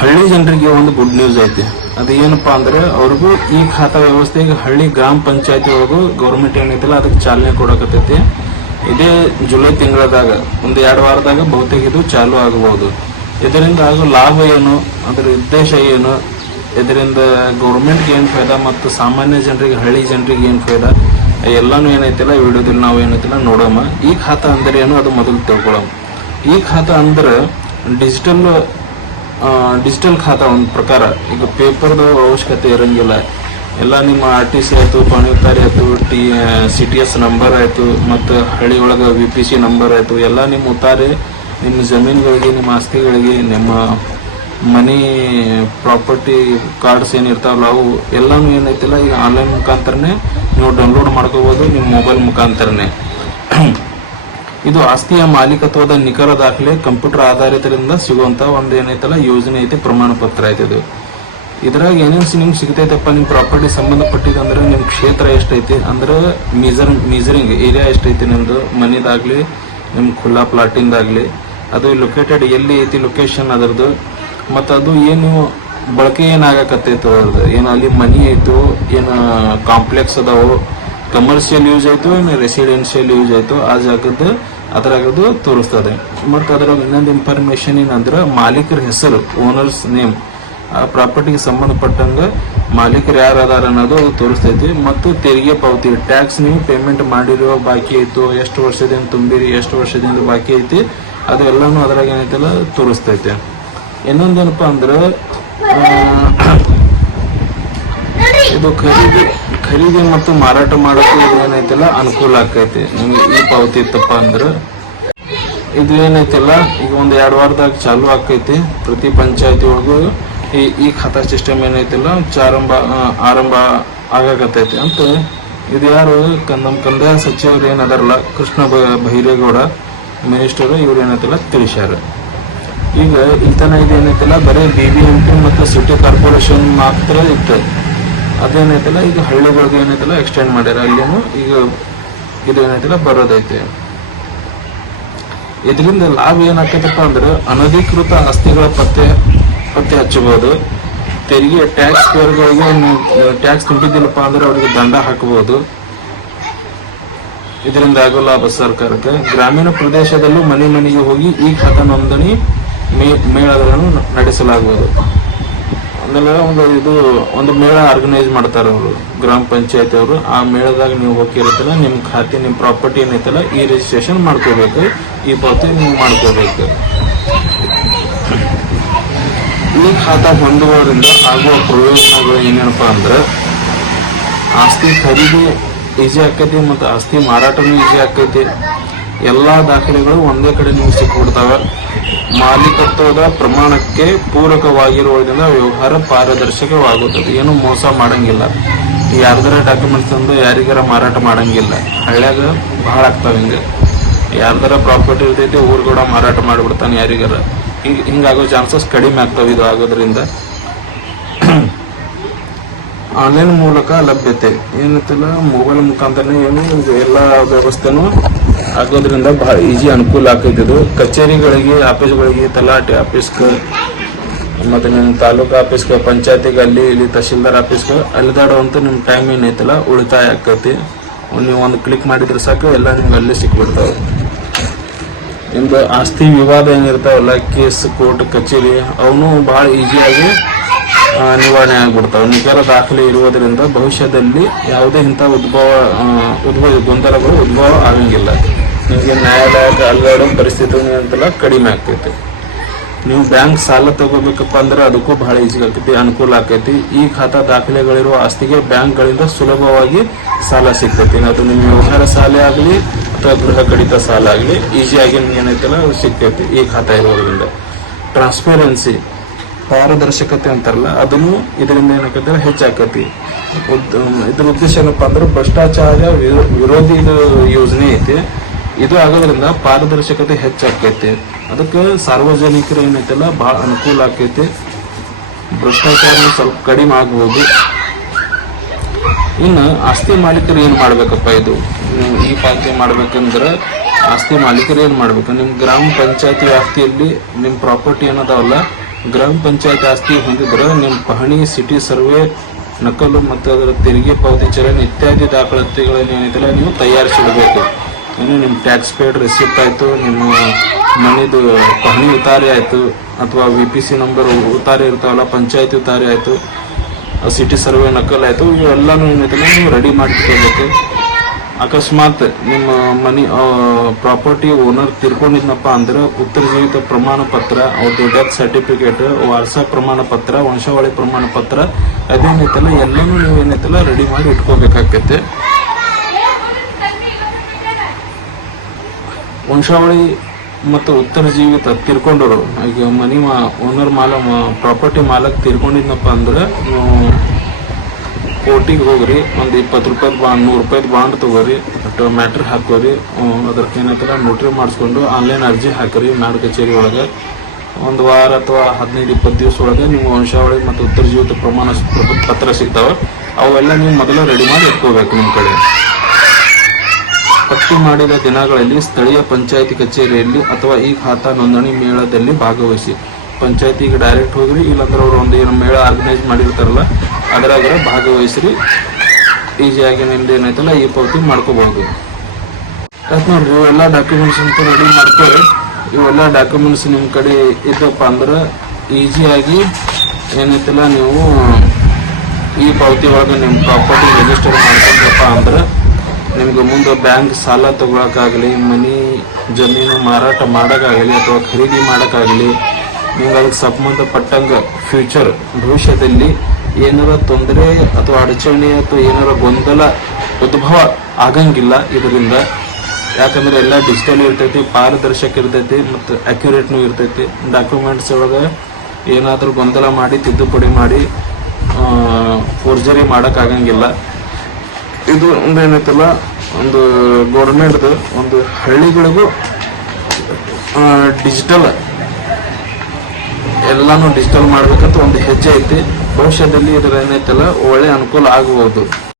ಹಳ್ಳಿ ಜನರಿಗೆ ಒಂದು ಗುಡ್ ನ್ಯೂಸ್ ಐತಿ. ಅದು ಏನಪ್ಪಾ ಅಂದ್ರೆ ಅವ್ರಿಗೂ ಈ ಖಾತಾ ವ್ಯವಸ್ಥೆಗೆ ಹಳ್ಳಿ ಗ್ರಾಮ ಪಂಚಾಯತಿ ಒಳಗೂ ಗೌರ್ಮೆಂಟ್ ಏನೈತಿಲ್ಲ ಅದಕ್ಕೆ ಚಾಲನೆ ಕೊಡಕತ್ತೈತಿ. ಇದೇ ಜುಲೈ ತಿಂಗಳದಾಗ, ಒಂದು ಎರಡು ವಾರದಾಗ ಬಹುತೇಕ ಇದು ಚಾಲು ಆಗಬಹುದು ಇದರಿಂದ ಆಗೋ ಲಾಭ ಏನು, ಅದರ ಉದ್ದೇಶ ಏನು, ಇದರಿಂದ ಗೌರ್ಮೆಂಟ್ಗೆ ಏನು ಫಾಯ್ದಾ ಮತ್ತು ಸಾಮಾನ್ಯ ಜನರಿಗೆ, ಹಳ್ಳಿ ಜನರಿಗೆ ಏನು ಫಾಯ್ದಾ ಎಲ್ಲಾನು ಏನೈತಿಲ್ಲ ವಿಡಿಯೋದಲ್ಲಿ ನಾವು ಏನೈತಿಲ್ಲ ನೋಡೋಮ. ಈ ಖಾತಾ ಅಂದ್ರೆ ಏನು, ಅದು ಮೊದಲು ತಿಳ್ಕೊಳ್ಳೋಣ ಈ ಖಾತಾ ಅಂದ್ರೆ ಡಿಜಿಟಲ್ ಡಿಜಿಟಲ್ ಖಾತಾ ಒಂದು ಪ್ರಕಾರ. ಈಗ ಪೇಪರ್ದು ಅವಶ್ಯಕತೆ ಇರಂಗಿಲ್ಲ. ಎಲ್ಲ ನಿಮ್ಮ ಆರ್ ಟಿ ಸಿ ಆಯಿತು ಪಾಣಿತಾರಿ ಆಯಿತು T C T S number ಆಯಿತು, ಮತ್ತು ಹಳ್ಳಿ ಒಳಗೆ ವಿ ಪಿ ಸಿ ನಂಬರ್ ಆಯಿತು, ಎಲ್ಲ ನಿಮ್ಮ ಉತ್ತಾರೆ ನಿಮ್ಮ ಜಮೀನುಗಳಿಗೆ, ನಿಮ್ಮ ಆಸ್ತಿಗಳಿಗೆ, ನಿಮ್ಮ ಮನಿ ಪ್ರಾಪರ್ಟಿ ಕಾರ್ಡ್ಸ್ ಏನಿರ್ತಾವಲ್ಲ ಅವು ಎಲ್ಲಾನು ಏನೈತಿಲ್ಲ ಈಗ ಆನ್ಲೈನ್ ಮುಖಾಂತರನೇ ನೀವು ಡೌನ್ಲೋಡ್ ಮಾಡ್ಕೋಬೋದು, ನಿಮ್ಮ ಮೊಬೈಲ್ ಮುಖಾಂತರನೇ. ಇದು ಆಸ್ತಿಯ ಮಾಲೀಕತ್ವದ ನಿಖರ ದಾಖಲೆ, ಕಂಪ್ಯೂಟರ್ ಆಧಾರಿತದಿಂದ ಸಿಗುವಂತ ಒಂದು ಏನೈತಲ್ಲ, ಯೋಜನೆ ಐತಿ, ಪ್ರಮಾಣ ಪತ್ರ ಐತಿ ಇದು. ಇದ್ರಾಗ ಏನೇನು ನಿಮ್ಗೆ ಸಿಗ್ತೈತಪ್ಪ ನಿಮ್ಮ ಪ್ರಾಪರ್ಟಿ ಸಂಬಂಧಪಟ್ಟಿದಂದ್ರೆ ನಿಮ್ಮ ಕ್ಷೇತ್ರ ಎಷ್ಟೈತಿ, ಅಂದ್ರೆ ಮೀಸರ್ ಮೀಸರಿಂಗ್ ಏರಿಯಾ ಎಷ್ಟೈತಿ ನಿಮ್ದು, ಮನಿದಾಗ್ಲಿ, ನಿಮ್ ಖುಲ್ಲಾ ಆಗಲಿ ಅದು ಲೊಕೇಟೆಡ್ ಎಲ್ಲಿ ಐತಿ ಲೊಕೇಶನ್ ಅದರದ್ದು, ಮತ್ತು ಅದು ಏನು ಬಳಕೆ ಏನಾಗಕತ್ತೈತೆ ಅದ್ರದ್ದು, ಏನು ಅಲ್ಲಿ ಮನಿ ಐತು, ಏನು ಕಾಂಪ್ಲೆಕ್ಸ್ ಅದಾವು ಕಮರ್ಷಿಯಲ್ ಯೂಸ್ ಆಯ್ತು ರೆಸಿಡೆನ್ಷಿಯಲ್ ಯೂಸ್ ಆಯ್ತು. ಆ ಜಾಗದ ಅದ್ರಾಗದು ತೋರಿಸ್ತದೆ. ಮತ್ತು ಅದ್ರಾಗ ಇನ್ನೊಂದು ಇನ್ಫಾರ್ಮೇಶನ್ ಏನಂದ್ರೆ ಮಾಲೀಕರ ಹೆಸರು ಓನರ್ಸ್ ನೇಮ್ ಆ ಪ್ರಾಪರ್ಟಿಗೆ ಸಂಬಂಧಪಟ್ಟಂಗ ಮಾಲೀಕರು ಯಾರು ಅದಾರ ಅನ್ನೋದು ತೋರಿಸ್ತೈತಿ. ಮತ್ತು ತೆರಿಗೆ ಪಾವತಿ ಟ್ಯಾಕ್ಸ್ ನೀವು ಪೇಮೆಂಟ್ ಮಾಡಿರೋ ಬಾಕಿ ಐತೋ ಎಷ್ಟು ವರ್ಷದಿಂದ ತುಂಬಿರಿ, ಎಷ್ಟು ವರ್ಷದಿಂದ ಬಾಕಿ ಐತಿ ಅದು ಅದ್ರಾಗ ಏನೈತಲ್ಲ ತೋರಿಸ್ತೈತೆ. ಇನ್ನೊಂದೇನಪ್ಪ ಅಂದ್ರೆ ಇದು ಖರೀದಿ ಖರೀದಿ ಮತ್ತು ಮಾರಾಟ ಮಾಡೋಕೆ ಇದು ಏನೈತಲ್ಲ ಅನುಕೂಲ ಆಕೈತಿ ನಿಮ್ಗೆ ಈ ಪಾವತಿ ಇತ್ತಪ್ಪ ಅಂದ್ರೆ ಇದು ಏನೈತಲ್ಲ ಈಗ ಒಂದು ಎರಡು ವಾರದಾಗ ಚಾಲು ಆಕೈತಿ ಪ್ರತಿ ಪಂಚಾಯತಿ ಒಳಗೂ ಈ ಈ ಖಾತಾ ಸಿಸ್ಟಮ್ ಏನೈತಿಲ್ಲ ಚಾರಂಭ ಆರಂಭ ಆಗಾಕತ್ತೈತಿ. ಅಂತ ಇದು ಯಾರು? ನಮ್ಮ ಕಂದಾಯ ಸಚಿವರು ಏನದಾರಲ್ಲ, ಕೃಷ್ಣ ಬೈರೇಗೌಡ ಮಿನಿಸ್ಟರ್ ಇವ್ರು ಏನೈತಲ್ಲ ತಿಳಿಸ್ಯಾರ. ಈಗ ಇಂತನ ಇದು ಏನೈತಲ್ಲ ಬರೀ ಬಿ ಬಿ ಎಂ ಪಿ ಮತ್ತು ಸಿಟಿ ಕಾರ್ಪೊರೇಷನ್ ಮಾತ್ರ ಇತ್ತು. ಅದೇನೈತಲ್ಲ, ಈಗ ಹಳ್ಳಿಗಳಿಗೆ ಏನೈತಲ್ಲ ಎಕ್ಸ್ಟೆಂಡ್ ಮಾಡ್ಯಾರ, ಅಲ್ಲಿನೂ ಈಗ ಇದು ಏನೈತಲ್ಲ, ಬರೋದೈತೆ. ಇದರಿಂದ ಲಾಭ ಏನಾಗ್ತೈತಪ್ಪ ಅಂದ್ರೆ, ಅನಧಿಕೃತ ಆಸ್ತಿಗಳ ಪತ್ತೆ ಪತ್ತೆ ಹಚ್ಚಬಹುದು ತೆರಿಗೆ ಟ್ಯಾಕ್ಸ್ ಪೇರ್ಗಳಿಗೆ ಟ್ಯಾಕ್ಸ್ ತುಂಬಿದ್ದಿಲ್ಲಪ್ಪ ಅಂದ್ರೆ ಅವರಿಗೆ ದಂಡ ಹಾಕಬಹುದು ಇದರಿಂದ ಆಗೋ ಲಾಭ ಸರ್ಕಾರಕ್ಕೆ. ಗ್ರಾಮೀಣ ಪ್ರದೇಶದಲ್ಲೂ ಮನೆ ಮನೆಗೆ ಹೋಗಿ ಈ ಖಾತಾ ನೋಂದಣಿ ಮೇಳಗಳನ್ನು ನಡೆಸಲಾಗುವುದು ಆಮೇಲೆ ಒಂದು ಇದು, ಒಂದು ಮೇಳ ಆರ್ಗನೈಸ್ ಮಾಡ್ತಾರೆ ಅವರು, ಗ್ರಾಮ ಪಂಚಾಯತ್ ಅವರು. ಆ ಮೇಳದಾಗ ನೀವು ಹೋಗಿರುತ್ತಲ್ಲ ನಿಮ್ಮ ಖಾತೆ ನಿಮ್ಮ ಪ್ರಾಪರ್ಟಿ ಏನೈತಲ್ಲ, ಈ ರಿಜಿಸ್ಟ್ರೇಷನ್ ಮಾಡ್ಕೋಬೇಕು, ಈ ಪಾವತಿ ನೀವು ಮಾಡ್ಕೋಬೇಕು. ಈ ಖಾತಾ ಹೊಂದುವುದರಿಂದ ಆಗುವ ಪ್ರಯೋಜನಗಳು ಏನೇನಪ್ಪ ಅಂದ್ರೆ, ಆಸ್ತಿ ಖರೀದಿ ಈಸಿ ಆಕೈತಿ ಮತ್ತು ಆಸ್ತಿ ಮಾರಾಟನೂ ಈಸಿ ಆಕೈತಿ ಎಲ್ಲಾ ದಾಖಲೆಗಳು ಒಂದೇ ಕಡೆ ನೀವು ಸಿಕ್ಬಿಡ್ತಾವೆ. ಮಾಲೀಕತ್ವದ ಪ್ರಮಾಣಕ್ಕೆ ಪೂರಕವಾಗಿರುವುದರಿಂದ ವ್ಯವಹಾರ ಪಾರದರ್ಶಕವಾಗುತ್ತದೆ. ಏನು ಮೋಸ ಮಾಡಂಗಿಲ್ಲ. ಯಾರ್ದಾರ ಡಾಕ್ಯುಮೆಂಟ್ಸ್ ತಂದು ಯಾರಿಗಾರ ಮಾರಾಟ ಮಾಡಂಗಿಲ್ಲ. ಹಳ್ಳ್ಯಾಗ ಭಾಳ ಆಗ್ತಾವ ಹಿಂಗೆ. ಯಾರ್ದಾರ ಪ್ರಾಪರ್ಟಿ ಇರ್ತೈತಿ ಊರ್ ಕೂಡ ಮಾರಾಟ ಮಾಡಿಬಿಡ್ತಾನೆ ಯಾರಿಗಾರ. ಹಿಂಗೆ ಹಿಂಗಾಗೋ ಚಾನ್ಸಸ್ ಕಡಿಮೆ ಆಗ್ತಾವ ಇದು ಆಗೋದ್ರಿಂದ. ಆನ್ಲೈನ್ ಮೂಲಕ ಲಭ್ಯತೆ. ಏನಂತಿಲ್ಲ ಮೊಬೈಲ್ ಮುಖಾಂತರ ಏನು ಎಲ್ಲ ವ್ಯವಸ್ಥೆನೂ ಆಗೋದ್ರಿಂದ ಬಹಳ ಈಜಿ ಅನುಕೂಲ ಆಗ್ತೈತೆ ಇದು. ಕಚೇರಿಗಳಿಗೆ, ಆಫೀಸ್ಗಳಿಗೆ, ತಲಾಟೆ ಆಫೀಸ್ಗೆ, ಮತ್ತು ನಿಮ್ಮ ತಾಲೂಕು ಆಫೀಸ್ಗೆ ಪಂಚಾಯತಿಗೆ ಅಲ್ಲಿ ಇಲ್ಲಿ ತಹಶೀಲ್ದಾರ್ ಆಫೀಸ್ಗೆ ಅಲ್ಲಿದಾಡುವಂತ ನಿಮ್ಮ ಟೈಮ್ ಏನೈತಲ್ಲ ಉಳಿತಾಯ ಆಕೈತಿ ನೀವು ಒಂದು ಕ್ಲಿಕ್ ಮಾಡಿದ್ರೆ ಸಾಕು, ಎಲ್ಲ ನಿಮ್ಗೆ ಅಲ್ಲಿ ಸಿಕ್ಬಿಡ್ತಾವೆ. ನಿಮ್ದು ಆಸ್ತಿ ವಿವಾದ ಏನಿರ್ತಾವಲ್ಲ, ಕೇಸ್, ಕೋರ್ಟ್, ಕಚೇರಿ ಅವನು ಬಹಳ ಈಸಿಯಾಗಿ ನಿವಾರಣೆ ಆಗ್ಬಿಡ್ತಾವೆ. ನಿಖರ ದಾಖಲೆ ಇರುವುದರಿಂದ ಭವಿಷ್ಯದಲ್ಲಿ ಯಾವುದೇ ಇಂಥ ಉದ್ಭವ ಉದ್ಭವ, ಗೊಂದಲಗಳು ಉದ್ಭವ ಆಗಂಗಿಲ್ಲ. ನಿಮಗೆ ನ್ಯಾಯಾಲಯದ ಅಲ್ಲಾಡೋ ಪರಿಸ್ಥಿತಿ ಅಂತೆಲ್ಲ ಕಡಿಮೆ ಆಗ್ತೈತಿ. ನೀವು ಬ್ಯಾಂಕ್ ಸಾಲ ತಗೋಬೇಕಪ್ಪ ಅಂದ್ರೆ ಅದಕ್ಕೂ ಬಹಳ ಈಜಿ ಆಗ್ತೈತಿ, ಅನುಕೂಲ ಆಕೈತಿ ಈ ಖಾತಾ ದಾಖಲೆಗಳಿರುವ ಆಸ್ತಿಗೆ ಬ್ಯಾಂಕ್ಗಳಿಂದ ಸುಲಭವಾಗಿ ಸಾಲ ಸಿಗ್ತೈತಿ. ಅದು ನಿಮ್ಮ ವ್ಯವಹಾರ ಸಾಲ ಆಗಲಿ ಅಥವಾ ಗೃಹ ಕಡಿತ ಸಾಲ ಆಗಲಿ ಈಸಿಯಾಗಿ ನಿಮ್ಗೆ ಏನೈತಲ್ಲ ಸಿಗ್ತೈತಿ ಈ ಖಾತಾ ಇರೋದ್ರಿಂದ. ಟ್ರಾನ್ಸ್ಪರೆನ್ಸಿ ಪಾರದರ್ಶಕತೆ ಅಂತಾರಲ್ಲ, ಅದನ್ನು ಇದರಿಂದ ಏನಾಕೈತೆ ಹೆಚ್ಚಾಕತಿ ಇದ್ರ ಉದ್ದೇಶ ಏನಪ್ಪಾ ಅಂದ್ರೆ ಭ್ರಷ್ಟಾಚಾರ ವಿರೋ- ವಿರೋಧಿ ಯೋಜನೆ ಐತಿ. ಇದು ಆಗೋದ್ರಿಂದ ಪಾರದರ್ಶಕತೆ ಹೆಚ್ಚಾಕೈತಿ ಅದಕ್ಕೆ ಸಾರ್ವಜನಿಕರು ಏನೈತಲ್ಲ, ಬಹಳ ಅನುಕೂಲ ಆಕೈತಿ. ಭ್ರಷ್ಟಾಚಾರ ಸ್ವಲ್ಪ ಕಡಿಮೆ ಆಗ್ಬೋದು. ಇನ್ನು ಆಸ್ತಿ ಮಾಲೀಕರು ಏನು ಮಾಡ್ಬೇಕಪ್ಪ ಇದು? ಈ ಪಾವತಿ ಮಾಡ್ಬೇಕಂದ್ರೆ ಆಸ್ತಿ ಮಾಲೀಕರು ಏನು ಮಾಡ್ಬೇಕು? ನಿಮ್ಮ ಗ್ರಾಮ ಪಂಚಾಯತಿ ವ್ಯಾಪ್ತಿಯಲ್ಲಿ ನಿಮ್ಮ ಪ್ರಾಪರ್ಟಿ ಏನದಾವಲ್ಲ ಗ್ರಾಮ ಪಂಚಾಯತ್ ಆಸ್ತಿ ಹೊಂದಿದ್ರೆ ನಿಮ್ಮ ಪಹಣಿ, ಸಿಟಿ ಸರ್ವೆ, ನಕಲು ಮತ್ತು ಅದರ ತೆರಿಗೆ ಪಾವತಿ ಚಲನೆ ಇತ್ಯಾದಿ ದಾಖಲಾತಿಗಳನ್ನು ಏನಿದೆಲ್ಲ ನೀವು ತಯಾರಿಸಿಡಬೇಕು. ಇನ್ನು ನಿಮ್ಮ ಟ್ಯಾಕ್ಸ್ ಪೇಡ್ ರಿಸಿಪ್ಟ್ ಆಯಿತು, ನಿಮ್ಮ ಮನೆದು ಪಹಣಿ ಉತಾರಿ ಆಯಿತು, ಅಥವಾ ವಿ ಪಿ ಸಿ ನಂಬರ್ ಉತಾರಿ ಇರ್ತಾವಲ್ಲ, ಪಂಚಾಯತ್ ಉತಾರಿ ಆಯಿತು ಸಿಟಿ ಸರ್ವೆ ನಕಲ್ ಆಯಿತು, ಇವೆಲ್ಲನೂ ಏನಿದೆ ನೀವು ರೆಡಿ ಮಾಡಿಟ್ಕೋಬೇಕು ಅಕಸ್ಮಾತ್ ನಿಮ್ಮ ಮನಿ ಪ್ರಾಪರ್ಟಿ ಓನರ್ ತಿರ್ಕೊಂಡಿದ್ನಪ್ಪ ಅಂದ್ರೆ ಉತ್ತರ ಜೀವಿತ ಪ್ರಮಾಣ ಪತ್ರ ಅವ್ರದ್ದು ಡೆತ್ ಸರ್ಟಿಫಿಕೇಟ್ ವಾರಸ ಪ್ರಮಾಣ ಪತ್ರ, ವಂಶಾವಳಿ ಪ್ರಮಾಣ ಪತ್ರ ಅದೇನೈತಲ್ಲ ಎಲ್ಲನೂ ನೀವು ಏನೈತಲ್ಲ ರೆಡಿ ಮಾಡಿ ಇಟ್ಕೋಬೇಕಾಗ್ತೈತೆ. ವಂಶಾವಳಿ ಮತ್ತು ಉತ್ತರ ಜೀವಿತ ತಿರ್ಕೊಂಡವರು ಈಗ ಮನಿ ಓನರ್ ಮಾಲ ಪ್ರಾಪರ್ಟಿ ಮಾಲಕ್ ತಿರ್ಕೊಂಡಿದ್ನಪ್ಪ ಅಂದ್ರೆ ಕೋರ್ಟಿಗೆ ಹೋಗ್ರಿ, ಒಂದು ಇಪ್ಪತ್ತು ರೂಪಾಯಿ ಬಾಂಡ್, ನೂರು ರೂಪಾಯಿ ಬಾಂಡ್ ತಗೋರಿ ಬಟ್ ಮ್ಯಾಟ್ರ್ ಹಾಕೋರಿ ಅದಕ್ಕೆ ಏನೈತಲ್ಲ ನೋಟ್ರಿ ಮಾಡಿಸ್ಕೊಂಡು ಆನ್ಲೈನ್ ಅರ್ಜಿ ಹಾಕಿರಿ, ನಾಡ ಕಚೇರಿ ಒಳಗೆ. ಒಂದು ವಾರ ಅಥವಾ ಹದಿನೈದು, ಇಪ್ಪತ್ತು ದಿವಸ ಒಳಗೆ ನಿಮ್ಮ ವಂಶಾವಳಿ ಮತ್ತು ಉತ್ತರ ಜೀವಿತ ಪ್ರಮಾಣ ಪ್ರ- ಪತ್ರ ಸಿಗ್ತಾವೆ, ಅವೆಲ್ಲ ನೀವು ಮೊದಲು ರೆಡಿ ಮಾಡಿ ಇಟ್ಕೋಬೇಕು ನಿಮ್ಮ ಕಡೆ. ಪಟ್ಟಿ ಮಾಡಿದ ದಿನಗಳಲ್ಲಿ ಸ್ಥಳೀಯ ಪಂಚಾಯಿತಿ ಕಚೇರಿಯಲ್ಲಿ ಅಥವಾ ಈ ಖಾತಾ ನೋಂದಣಿ ಮೇಳದಲ್ಲಿ ಭಾಗವಹಿಸಿ. ಪಂಚಾಯತಿಗೆ ಡೈರೆಕ್ಟ್ ಹೋಗ್ರಿ, ಇಲ್ಲಾಂದ್ರೆ ಅವ್ರು ಒಂದು ಏನು ಮೇಳ ಆರ್ಗನೈಸ್ ಮಾಡಿರ್ತಾರಲ್ಲ ಅದ್ರಾಗ ಭಾಗವಹಿಸ್ರಿ. ಈಸಿಯಾಗಿ ನಿಮ್ದು ಏನೈತಲ್ಲ ಈ ಪಾವತಿ ಮಾಡ್ಕೋಬಹುದು. ಯಾಕೆ ನೋಡ್ರಿ, ಇವೆಲ್ಲ ಡಾಕ್ಯುಮೆಂಟ್ಸ್ ಅಂತ ರೆಡಿ ಮಾಡ್ಕೊಳ್ಳಿ ಇವೆಲ್ಲ ಡಾಕ್ಯುಮೆಂಟ್ಸ್ ನಿಮ್ಮ ಕಡೆ ಇದ್ದಪ್ಪ ಅಂದ್ರೆ ಈಸಿಯಾಗಿ ಏನೈತಲ್ಲ ನೀವು ಈ ಪಾವತಿ ಒಳಗೆ ನಿಮ್ಮ ಪ್ರಾಪರ್ಟಿ ರಿಜಿಸ್ಟರ್ ಮಾಡ್ಕೊಂಡ್ರಪ್ಪ ಅಂದ್ರೆ ನಿಮ್ಗೆ ಮುಂದೆ ಬ್ಯಾಂಕ್ ಸಾಲ ತಗೊಳಕ್ಕಾಗಲಿ, ಮನಿ ಜಮೀನು ಮಾರಾಟ ಮಾಡೋಕ್ಕಾಗಲಿ ಅಥವಾ ಖರೀದಿ ಮಾಡೋಕ್ಕಾಗಲಿ, ನಿಮ್ಗೆ ಅದಕ್ಕೆ ಸಂಬಂಧಪಟ್ಟಂಗೆ ಫ್ಯೂಚರ್ ಭವಿಷ್ಯದಲ್ಲಿ ಏನಾರ ತೊಂದರೆ ಅಥವಾ ಅಡಚಣೆ ಅಥವಾ ಏನಾರ ಗೊಂದಲ, ಉದ್ಭವ ಆಗಂಗಿಲ್ಲ ಇದರಿಂದ. ಯಾಕಂದ್ರೆ ಎಲ್ಲ ಡಿಜಿಟಲ್ ಇರ್ತೈತಿ, ಪಾರದರ್ಶಕ ಇರ್ತೈತಿ ಮತ್ತು ಅಕ್ಯುರೇಟ್ನು ಇರ್ತೈತಿ. ಡಾಕ್ಯುಮೆಂಟ್ಸ್ ಒಳಗೆ ಏನಾದರೂ ಗೊಂದಲ ಮಾಡಿ, ತಿದ್ದುಪಡಿ ಮಾಡಿ ಫೋರ್ಜರಿ ಮಾಡೋಕ್ಕಾಗಂಗಿಲ್ಲ ಇದು ಒಂದು ಏನೈತಲ್ಲ, ಒಂದು ಗೌರ್ಮೆಂಟ್ದು ಒಂದು ಹಳ್ಳಿಗಳಿಗೂ ಡಿಜಿಟಲ್ ಎಲ್ಲಾನು ಡಿಜಿಟಲ್ ಮಾಡ್ಬೇಕಂತ ಒಂದು ಹೆಜ್ಜೆ ಐತಿ. ಭವಿಷ್ಯದಲ್ಲಿ ಇದರ ಏನೈತಲ್ಲ ಒಳ್ಳೆ ಅನುಕೂಲ ಆಗಬಹುದು